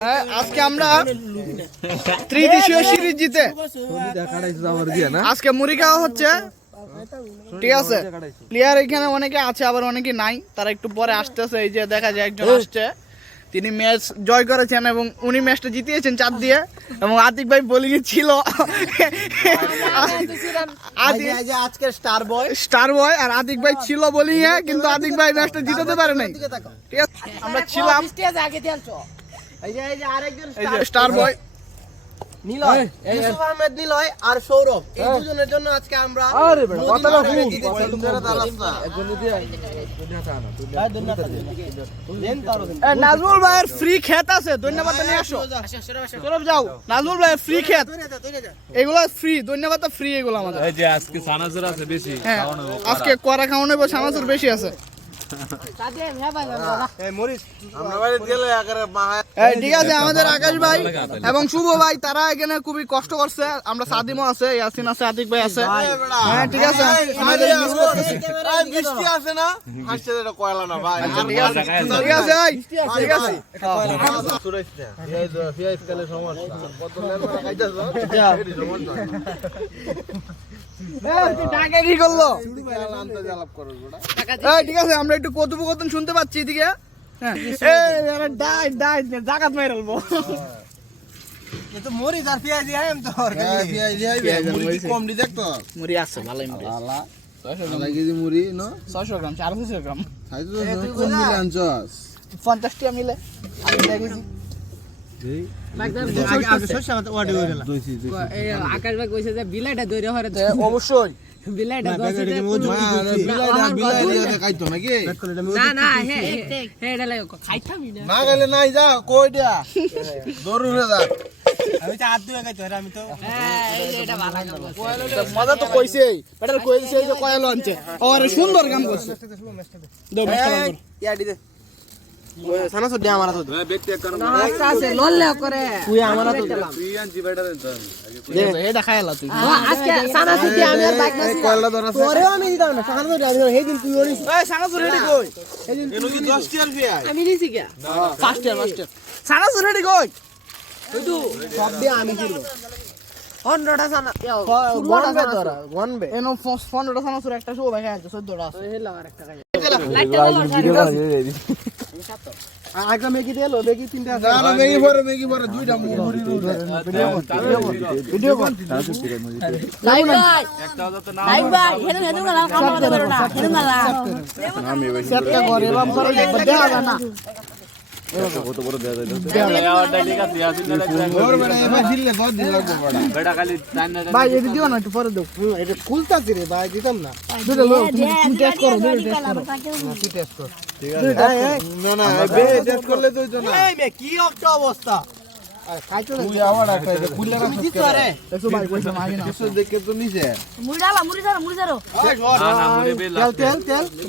আজকে আমরা ত্রিদেশীয় সিরিজ জিতে আজকে মুড়ি খাওয়া হচ্ছে, ঠিক আছে। প্লেয়ার এখানে অনেকে আছে, আবার অনেকে নাই, তারা একটু পরে আসতেছে। এই যে দেখা যায় একজন আসছে, তিনি ম্যাচ জয় করেছেন এবং উনি ম্যাচটা জিতিয়েছেন 4 দিয়ে। এবং আতিক ভাই বোলিং এ ছিল, আজকে স্টার বয় আর আতিক ভাই ছিল বোলিং এ, কিন্তু আতিক ভাই ম্যাচটা জিতাতে পারে নাই, ঠিক আছে। আমরা ছিলাম স্টার বয় নিলয়, ইউসুফ আহমেদ নিলয় আর সৌরভ, এই দুজনের জন্য আজকে আমরা নাজমুল ভাইয়ের ফ্রি খেত আছে, ধন্যবাদ নিয়ে আসো। সৌরভ যাও, নাজমুল ভাইয়ের ফ্রি খেত, এগুলো ফ্রি, ধন্যবাদ ফ্রি এগুলো আমাদের। এই যে আজকে সানাজুর আছে বেশি, হ্যাঁ আজকে করা খাওয়ানো এবং সানাজুর বেশি আছে। ঠিক আছে, আমাদের আকাশ ভাই এবং শুভ ভাই তারা এখানে খুবই কষ্ট করছে। আমরা সাদিমও আছে, ইয়াসিন আছে, আতিক ভাই আছে। হ্যাঁ ঠিক আছে, আমাদের বৃষ্টি আছে না, হাসছে এটা কয়লা না ভাই। ঠিক আছে ঠিক আছে ভাই, ঠিক আছে। ঠিক আছে, আমরা একটু কথোপকথন শুনতে পাচ্ছি এদিকে। জাগাত মেরে ফেলবো। মুড়ি আছে ভালোই, মুড়ি 600 গ্রাম 400 গ্রাম 50 টাকা মিলে। আকাশ ভাই কইছে যে বিলাইটা দইরে হরে, অবশ্যই বিলাইটা না না হে এটা লাগে খাইতামই না, না গেলে নাই, যা কই দিয়া দরুরে যা। মজা তো কইছে, পেটাল কইছে যে কয়লো আনছে, আর সুন্দর কাম করছে। সানাসু দে আমারা তো ব্যক্তি এক কারণ আস্তে আস্তে লল্লে করে তুই আমারা তো প্রিয়ান জিবাইটা দেন। এটা খাইলা তুই আজকে সানাসু দিয়ে আমি আর বাইক না কয়লা ধরা আছে পরেও আমি দিতাম না, সানাসু দিয়ে আমি হেদিন তুই ওরি এই সানাসু রেডি কই, এনো কি 10 টিয়ার ফিয়াই আমি নিছি কি ফার্স্ট ইয়ার সানাসু রেডি কই, ওইটু সব দিয়ে আমি কিনবো 15টা সানা গনবে তোরা গনবে এনো 15টা সানাসুর একটা শো দেখা যাচ্ছে, 14টা আছে। হেলা আর একটা খাই লাইটটা আগে মেগি দিলো, মেগি 3টা আছে না, মেগি পরে 2টা মুড়ি ভিডিও কল লাইভ ভাই একটা যত না লাইভ ভাই হেন হেন না কাম করে না হেন না সেটটা করে বাম করে দেখা যায় না। কত বড় দেয়া যায় এটা ঠিক আছে ইয়াসিন না ওর বড় এবার দিলে 10 দিন লাগবে বড় বেটা খালি টাইম না ভাই এটা দিও না, একটু পরে দাও। এটা খুলতাছি রে ভাই, দিতাম না। দুটো লো, তুমি টেস্ট করো, দুটো টেস্ট করো। ঠিক আছে না না বে টেস্ট করলে তো হইতো না। এই মে কি একটা অবস্থা, খাইতো না তুই আবার একটা খুললে না দিছ রে। একটু ভাই কইছে মাগি না, কিছু দেখে তো নিছে মুড়ি ডালা মুড়ি ধরো না না মুড়ি বেলা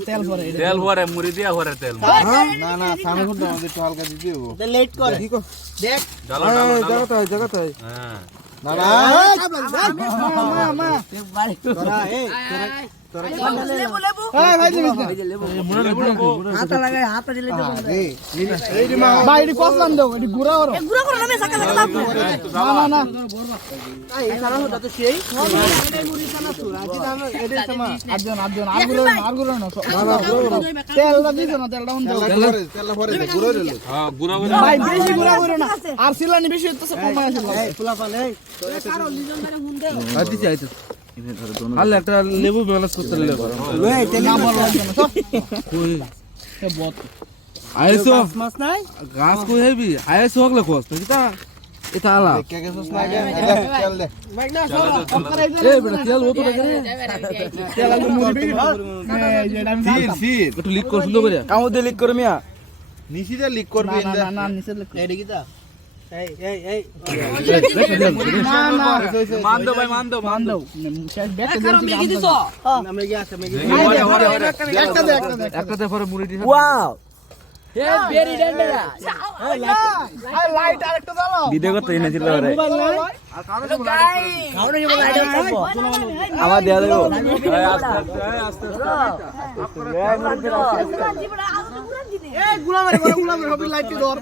তেল পরে তেল ভরে মুড়ি দিয়া ভরে তেল না না সামনে ফুট আমাদের একটু হালকা দিতে হবে। লেট করে দেখ চলো জায়গাটা হ্যাঁ না না মা তোরা এই লেবু লেবু এই ভাই দিস না হাত লাগাই হাত দিলে দেব এই রে মা ভাই এটি কসলাম দাও, এটি গুড়া করো। গুড়া করে না সাকা সাকা দাও না না না এই সারা হতো তো সেই আজন আরগুলো না তেলটা দিছ না, তেলটা উন দাও তেল ভরে দে গুড়ো রে হ্যাঁ গুড়া ভাই, বেশি গুড়া করো না, আর সিলানি বেশি হচ্ছে কম আছে। এই ফুলা পালে কারো লিজন ধরে হুন দে আদি চাইতো আলে একটা লেবু ব্যালেন্স করতে লেবু ওই না বলো কেন সব এ বত আইসো মাছ নাই গাছ কই হেবি আইসো হগলে কোস এটা এটা আলা কে কে সস লাগে তেল দে মাগনা এই বেটা তেল ওতো লাগে তেল আলু মুড়ি এই যেটা আমি ফির একটু লিক কর সুন্দর করে কামতে লিক কর মিয়া নিশিতে লিক করবি না না না নিচে লিখ এই দিকিটা এই না না মান দাও ভাই মান দাও শেষ ব্যাগটা কারো দিয়েছি মেগি দিছো আমরা কি আছে মেগি একটা দে একটা দে পরে মুড়ি দিছ ওয়াও হে ভেরি ডেঞ্জারাস লাইট আরেকটা দাও ভিডিও করতে এনেছিল রে খাওনে কি বলে আইটেম করব আবার দেয়া দেব আস্তে এই গুলা মারে হবে লাইট ধর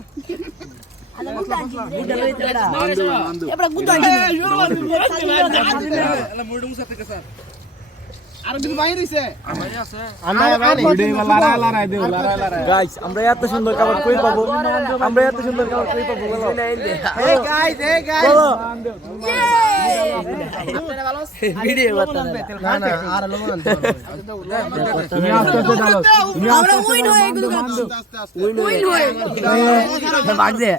আর কিছু বাইরে হইছে গাইস আমরা এত সুন্দর খাবার কই পাবো আমরা এত সুন্দর খাবার কই পাবো বলো এই গাইস বলো ভিডিও বাতা না না আর লবণ আনতে তুমি আস্তে আস্তে ডালো তুমি আমরা উইন হয়ে গেল উইন হয়ে ভাগ দে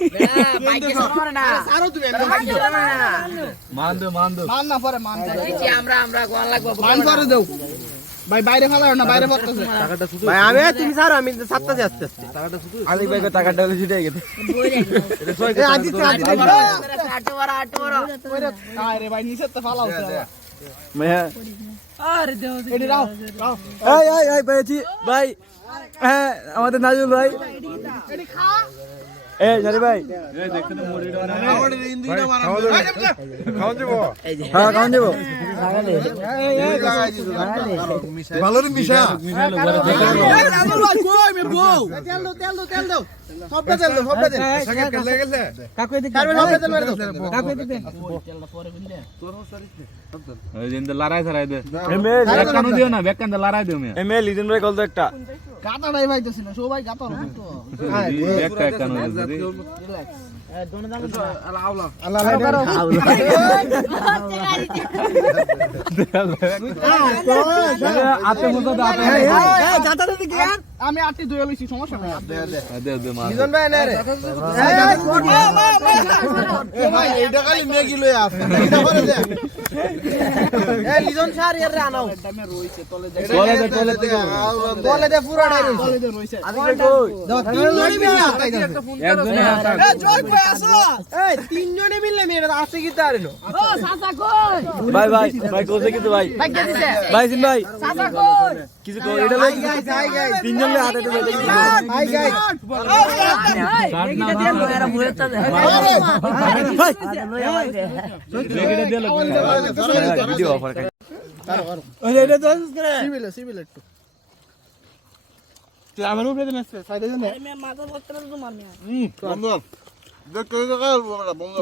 বাইকে সরমারে না আরো তুমি মান না পরে মান এই আমরা গোল লাগবো মান করে দাও ভাই বাইরে ফেলাও না বাইরে পড়তেছে ভাই আমি তুমি স্যার আমি সাতটাতে আস্তে আস্তে টাকাটা শুধু আলি ভাই টাকাটা হলে ছুটে গেছে এই আদিত্য আটো বড় আরে ভাই নিচে তো ফেলাও মেয়া আরে দেও এডি রাও এই পেয়েছি ভাই হ্যাঁ আমাদের নাজুল ভাই এডি খা এ জানি ভাই হ্যাঁ খাওয়ান দেবো ভালো রে মিশা কই মে বউ তেল দাও সবটা তেল দাও সবটা তেল কাকু এদিকে সবটা তেল মেরে দাও কাকু এদিকে তেলটা পরে বিন্দে ওই জিন্দে লড়াই ধরাই দে এমএল বেকানো দিও না বেকানটা লড়াই দিও মে এমএল লিজন ভাই কল তো একটা গাতাটাই ভাইতেছি না সবাই গাতা না তো একটা কানো দে আমি আটটি দুই লইছি সমস্যা নাই দে দে মা লিজন ভাই না রে ভাই এইটা খালি মেগি লই আস এটা করে দে এ লিজন স্যার এর আনাও আমি রইছে তলে বলে দে পুরাটাই রইছে তলে দে রইছে আদি ভাই কই দাও তিন জনে মিলে একজনে হাত এ জয় কই আসো এই তিন জনে মিলে মেরে আছে কি তার নো ও সাসা কই ভাই কোসে কিন্তু ভাই ভাই কে দিছে ভাই সিন ভাই সাসা কই কিছু কই এটা লই তিনজন লে হাতে দে ভাই গাইস এইটা দেন এরা মুয়েতা দে রেগেটে দে লোক ভিডিও অফার করে ওই এটা তো সিভিল একটু তুই আমার উপরে দেন সাইডে দেন মে মাথা বক্তরা তোমার মে বন্ধ দেখ কই বন্ধ